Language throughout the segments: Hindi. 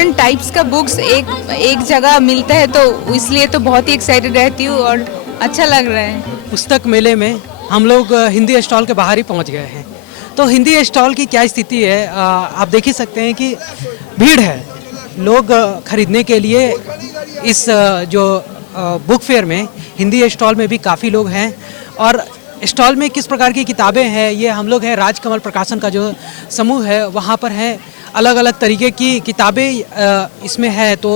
डिफरेंट टाइप्स का बुक्स एक जगह मिलता है, तो इसलिए तो बहुत ही एक्साइटेड रहती हूँ और अच्छा लग रहा है। पुस्तक मेले में हम लोग हिंदी स्टॉल के बाहर ही पहुंच गए हैं। तो हिंदी स्टॉल की क्या स्थिति है, आप देख ही सकते हैं कि भीड़ है। लोग खरीदने के लिए इस जो बुक फेयर में, हिंदी स्टॉल में भी काफ़ी लोग हैं। और स्टॉल में किस प्रकार की किताबें हैं, ये हम लोग हैं राजकमल प्रकाशन का जो समूह है वहाँ पर है। अलग अलग तरीके की किताबें इसमें है। तो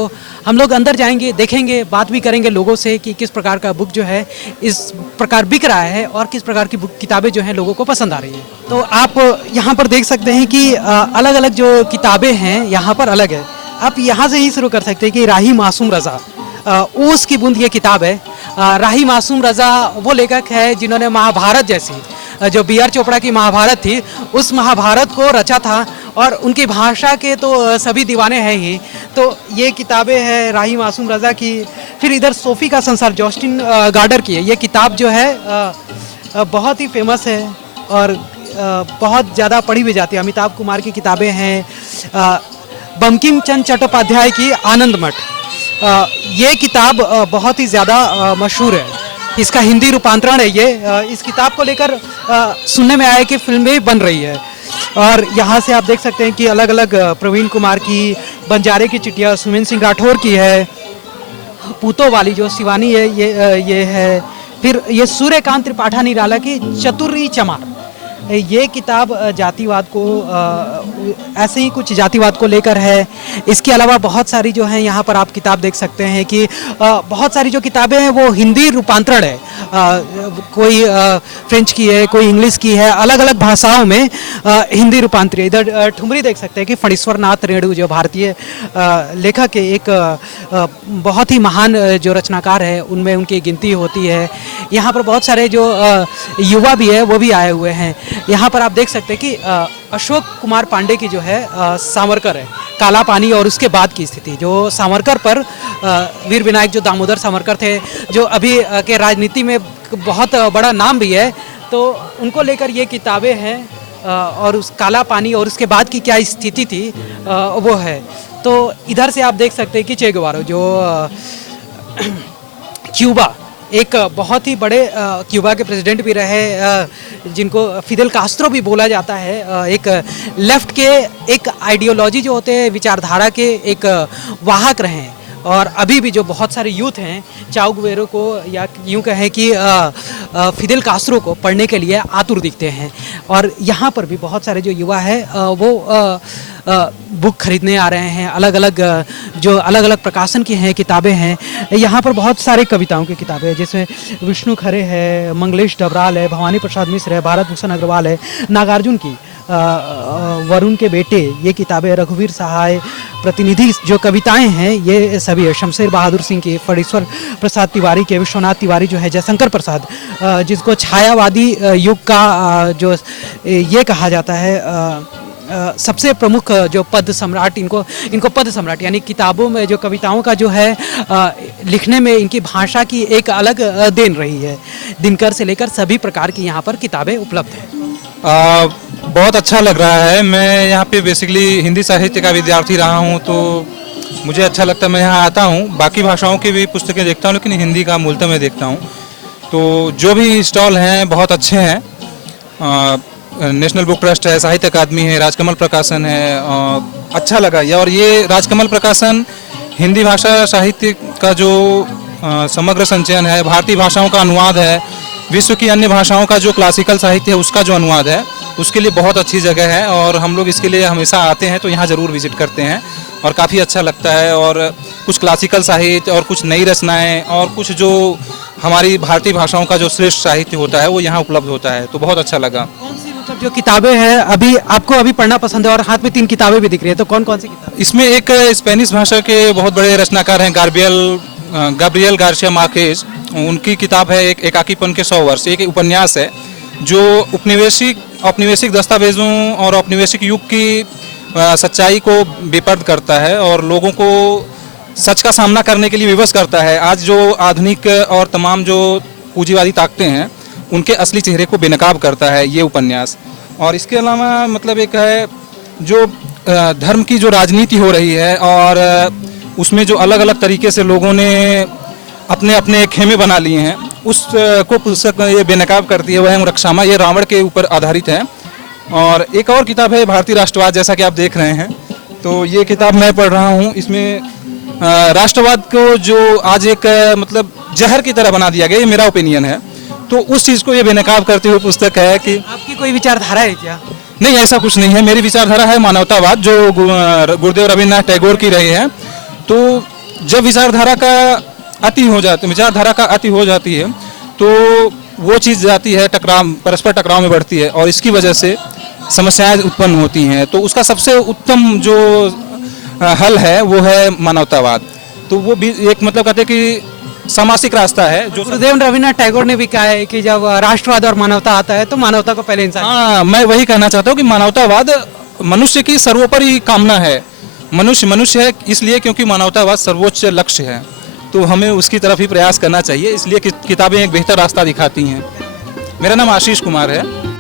हम लोग अंदर जाएंगे, देखेंगे, बात भी करेंगे लोगों से कि किस प्रकार का बुक जो है इस प्रकार बिक रहा है और किस प्रकार की बुक किताबें जो हैं लोगों को पसंद आ रही हैं। तो आप यहाँ पर देख सकते हैं कि अलग अलग जो किताबें हैं यहाँ पर अलग है। आप यहाँ से ही शुरू कर सकते हैं कि राही मासूम रज़ा, ओस की बूंद ये किताब है। राही मासूम रज़ा वो लेखक है जिन्होंने महाभारत जैसी, जो बी.आर. चोपड़ा की महाभारत थी, उस महाभारत को रचा था और उनकी भाषा के तो सभी दीवाने हैं ही। तो ये किताबें हैं राही मासूम रज़ा की। फिर इधर सोफ़ी का संसार जॉस्टिन गार्डर की है। ये किताब जो है बहुत ही फेमस है और बहुत ज़्यादा पढ़ी भी जाती है। अमिताभ कुमार की किताबें हैं। बंकिम चंद्र चट्टोपाध्याय की आनंद मठ, ये किताब बहुत ही ज़्यादा मशहूर है। इसका हिंदी रूपांतरण है ये। इस किताब को लेकर सुनने में आया कि फिल्म भी बन रही है। और यहाँ से आप देख सकते हैं कि अलग अलग प्रवीण कुमार की, बंजारे की चिट्ठियाँ सुमेन सिंह राठौर की है। पूतो वाली जो शिवानी है ये है। फिर ये सूर्यकांत त्रिपाठा निराला की चतुर्री चमार, ये किताब जातिवाद को, ऐसे ही कुछ जातिवाद को लेकर है। इसके अलावा बहुत सारी जो हैं यहाँ पर आप किताब देख सकते हैं कि बहुत सारी जो किताबें हैं वो हिंदी रूपांतरण है। कोई फ्रेंच की है, कोई इंग्लिश की है, अलग अलग भाषाओं में हिंदी रूपांतरण। इधर ठुमरी देख सकते हैं कि फणीश्वर नाथ रेणु जो भारतीय लेखक है, एक बहुत ही महान जो रचनाकार है उनमें उनकी गिनती होती है। यहाँ पर बहुत सारे जो युवा भी है वो भी आए हुए हैं। यहाँ पर आप देख सकते हैं कि अशोक कुमार पांडे की जो है सावरकर है, काला पानी और उसके बाद की स्थिति, जो सावरकर पर वीर विनायक जो दामोदर सावरकर थे, जो अभी के राजनीति में बहुत बड़ा नाम भी है, तो उनको लेकर ये किताबें हैं। और उस काला पानी और उसके बाद की क्या स्थिति थी वो है। तो इधर से आप देख सकते हैं कि चे गुएवारा जो क्यूबा, एक बहुत ही बड़े क्यूबा के प्रेसिडेंट भी रहे, जिनको फिदेल कास्ट्रो भी बोला जाता है। एक लेफ्ट के एक आइडियोलॉजी जो होते हैं, विचारधारा के एक वाहक रहे हैं। और अभी भी जो बहुत सारे यूथ हैं चाउ गुएरो को, या यूँ कहें कि फिदेल कास्ट्रो को पढ़ने के लिए आतुर दिखते हैं। और यहाँ पर भी बहुत सारे जो युवा हैं वो बुक खरीदने आ रहे हैं। अलग अलग प्रकाशन की हैं किताबें हैं। यहाँ पर बहुत सारे कविताओं की किताबें हैं, जिसमें विष्णु खरे है, मंगलेश डबराल है, भवानी प्रसाद मिश्र है, भारत भूषण अग्रवाल है, नागार्जुन की वरुण के बेटे ये किताबें, रघुवीर सहाय प्रतिनिधि जो कविताएं हैं ये सभी है, शमशेर बहादुर सिंह की, फणीश्वर प्रसाद तिवारी के, विश्वनाथ तिवारी जो है, जयशंकर प्रसाद जिसको छायावादी युग का जो ये कहा जाता है सबसे प्रमुख जो पद सम्राट, इनको पद सम्राट, यानी किताबों में जो कविताओं का जो है लिखने में इनकी भाषा की एक अलग देन रही है। दिनकर से लेकर सभी प्रकार की यहाँ पर किताबें उपलब्ध हैं। बहुत अच्छा लग रहा है। मैं यहाँ पे बेसिकली हिंदी साहित्य का विद्यार्थी रहा हूँ, तो मुझे अच्छा लगता है। मैं यहाँ आता हूँ, बाकी भाषाओं की भी पुस्तकें देखता हूँ, लेकिन हिंदी का मूलतः मैं देखता हूँ। तो जो भी स्टॉल हैं बहुत अच्छे हैं। नेशनल बुक ट्रस्ट है, साहित्य अकादमी है, राजकमल प्रकाशन है। अच्छा लगा ये। और ये राजकमल प्रकाशन हिंदी भाषा साहित्य का जो समग्र संचयन है, भारतीय भाषाओं का अनुवाद है, विश्व की अन्य भाषाओं का जो क्लासिकल साहित्य है उसका जो अनुवाद है, उसके लिए बहुत अच्छी जगह है। और हम लोग इसके लिए हमेशा आते हैं, तो यहाँ ज़रूर विजिट करते हैं और काफ़ी अच्छा लगता है। और कुछ क्लासिकल साहित्य और कुछ नई रचनाएं और कुछ जो हमारी भारतीय भाषाओं का जो श्रेष्ठ साहित्य होता है वो यहाँ उपलब्ध होता है, तो बहुत अच्छा लगा। कौन सी मतलब जो किताबें हैं अभी आपको पढ़ना पसंद है, और हाथ में 3 किताबें भी दिख रही है, तो कौन कौन सी किताब? इसमें एक स्पेनिश भाषा के बहुत बड़े रचनाकार हैं गाब्रियल गार्सिया मार्केज, उनकी किताब है एक एकाकीपन के 100 वर्ष। एक उपन्यास है जो औपनिवेशिक दस्तावेजों और औपनिवेशिक युग की सच्चाई को बेपर्द करता है और लोगों को सच का सामना करने के लिए विवश करता है। आज जो आधुनिक और तमाम जो पूंजीवादी ताकतें हैं उनके असली चेहरे को बेनकाब करता है ये उपन्यास। और इसके अलावा मतलब एक है जो धर्म की जो राजनीति हो रही है और उसमें जो अलग अलग तरीके से लोगों ने अपने अपने खेमे बना लिए हैं, उस को पुस्तक ये बेनकाब करती है। वह रक्षामा, ये रावण के ऊपर आधारित है। और एक और किताब है भारतीय राष्ट्रवाद, जैसा कि आप देख रहे हैं। तो ये किताब मैं पढ़ रहा हूँ। इसमें राष्ट्रवाद को जो आज एक मतलब जहर की तरह बना दिया गया, ये मेरा ओपिनियन है। तो उस चीज़ को ये बेनकाब करते हुए पुस्तक है कि आपकी कोई विचारधारा है क्या? नहीं, ऐसा कुछ नहीं है। मेरी विचारधारा है मानवतावाद, जो गुरुदेव रविन्द्रनाथ टैगोर की रही है। तो जब विचारधारा का अति हो जाती है तो वो चीज़ जाती है टकराव, परस्पर टकराव में बढ़ती है और इसकी वजह से समस्याएं उत्पन्न होती हैं। तो उसका सबसे उत्तम जो हल है वो है मानवतावाद। तो वो भी एक मतलब कहते हैं कि सामासिक रास्ता है जो गुरुदेव रविन्द्रनाथ टैगोर ने भी कहा है कि जब राष्ट्रवाद और मानवता आता है तो मानवता को पहले इंसान। हाँ, मैं वही कहना चाहता हूँ कि मानवतावाद मनुष्य की सर्वोपरि कामना है। मनुष्य है इसलिए क्योंकि मानवतावाद सर्वोच्च लक्ष्य है। तो हमें उसकी तरफ ही प्रयास करना चाहिए, इसलिए किताबें एक बेहतर रास्ता दिखाती हैं। मेरा नाम आशीष कुमार है।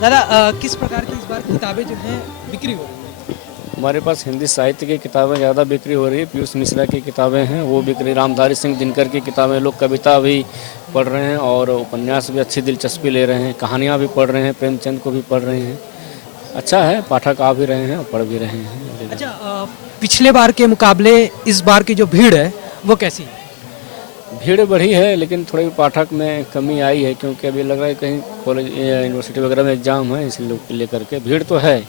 दादा, किस प्रकार की इस बार किताबें जो हैं बिक्री हो रही है? हमारे पास हिंदी साहित्य की किताबें ज़्यादा बिक्री हो रही है। पीयूष मिश्रा की किताबें हैं वो बिक्री, रामधारी सिंह दिनकर की किताबें, लोग कविता भी पढ़ रहे हैं और उपन्यास भी अच्छी दिलचस्पी ले रहे हैं, कहानियाँ भी पढ़ रहे हैं, प्रेमचंद को भी पढ़ रहे हैं। अच्छा है, पाठक आ भी रहे हैं और पढ़ भी रहे हैं। अच्छा, पिछले बार के मुकाबले इस बार की जो भीड़ है वो कैसी है? भीड़ बढ़ी है लेकिन थोड़ी पाठक में कमी आई है, क्योंकि अभी लग रहा है कहीं कॉलेज यूनिवर्सिटी वगैरह में एग्ज़ाम है, इसलिए लेकर के भीड़ तो है।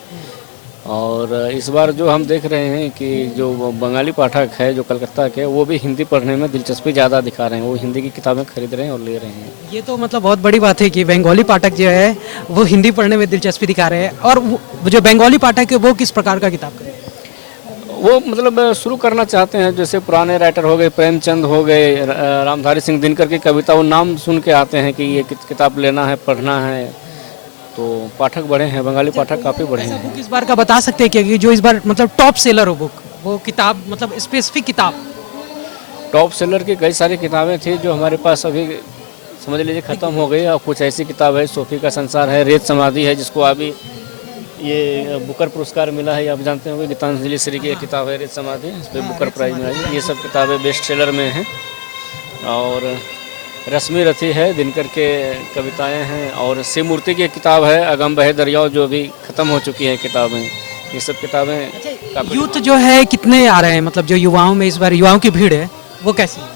और इस बार जो हम देख रहे हैं कि जो बंगाली पाठक है जो कलकत्ता के, वो भी हिंदी पढ़ने में दिलचस्पी ज़्यादा दिखा रहे हैं, वो हिंदी की किताबें खरीद रहे हैं और ले रहे हैं। ये तो मतलब बहुत बड़ी बात है कि बंगाली पाठक जो है वो हिंदी पढ़ने में दिलचस्पी दिखा रहे हैं। और वो जो बंगाली पाठक है वो किस प्रकार का किताब करें? वो मतलब शुरू करना चाहते हैं, जैसे पुराने राइटर हो गए, प्रेमचंद हो गए, रामधारी सिंह दिनकर की कविता, वो नाम सुन के आते हैं कि ये किताब लेना है, पढ़ना है। तो पाठक बढ़े हैं, बंगाली पाठक काफ़ी बढ़े हैं। बुक इस बार का बता सकते हैं कि जो इस बार मतलब टॉप सेलर हो बुक, वो किताब मतलब स्पेसिफिक किताब? टॉप सेलर की कई सारी किताबें थी जो हमारे पास अभी समझ लीजिए ख़त्म हो गई। और कुछ ऐसी किताब है, सोफी का संसार है, रेत समाधि है, जिसको अभी ये बुकर पुरस्कार मिला है, आप जानते होंगे, गीतांजलि श्री की किताब है रेत समाधि, इस पर बुकर प्राइज मिला है। ये सब किताबें बेस्ट सेलर में हैं। और रश्मि रथी है, दिनकर के कविताएं हैं, और शिव मूर्ति की किताब है अगम बहे दरियाओं, जो भी ख़त्म हो चुकी है किताबें। ये सब किताबें यूथ जो है कितने आ रहे हैं, मतलब जो युवाओं में इस बार युवाओं की भीड़ है वो कैसी है?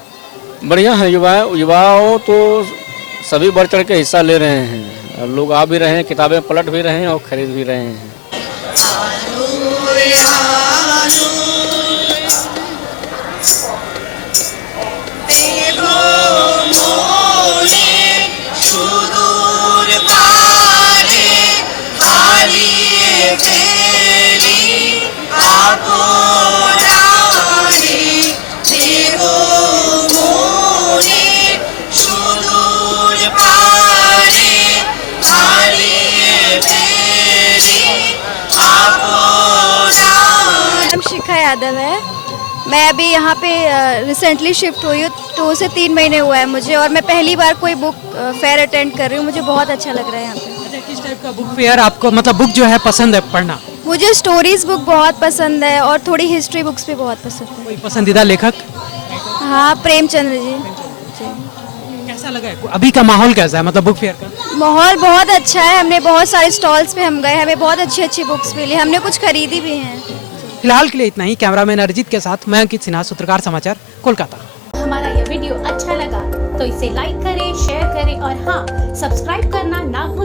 बढ़िया है। युवाओं तो सभी बढ़ चढ़ के हिस्सा ले रहे हैं, लोग आ भी रहे हैं, किताबें पलट भी रहे हैं और खरीद भी रहे हैं। यादव है। मैं अभी यहाँ पे रिसेंटली शिफ्ट हुई हूँ, 2 से 3 महीने हुआ है मुझे, और मैं पहली बार कोई बुक फेयर अटेंड कर रही हूँ। मुझे बहुत अच्छा लग रहा है यहाँ पे। अच्छा, किस टाइप का बुक फेयर आपको मतलब बुक जो है पसंद है पढ़ना? मुझे स्टोरीज बुक बहुत पसंद है और थोड़ी हिस्ट्री बुक्स भी बहुत पसंद है। कोई पसंदीदा लेखक? हाँ, प्रेमचंद्र जी। कैसा लगा है? अभी का माहौल कैसा है मतलब बुक फेयर का? माहौल बहुत अच्छा है। हमने बहुत सारे स्टॉल्स पे हम गए, हमें बहुत अच्छी अच्छी बुक्स मिली, हमने कुछ खरीदी भी हैं। फिलहाल के लिए इतना ही। कैमरामैन अरिजीत के साथ मैं अंकित सिन्हा, सूत्रकार समाचार, कोलकाता। हमारा ये वीडियो अच्छा लगा तो इसे लाइक करें, शेयर करें और हाँ, सब्सक्राइब करना ना भूलें।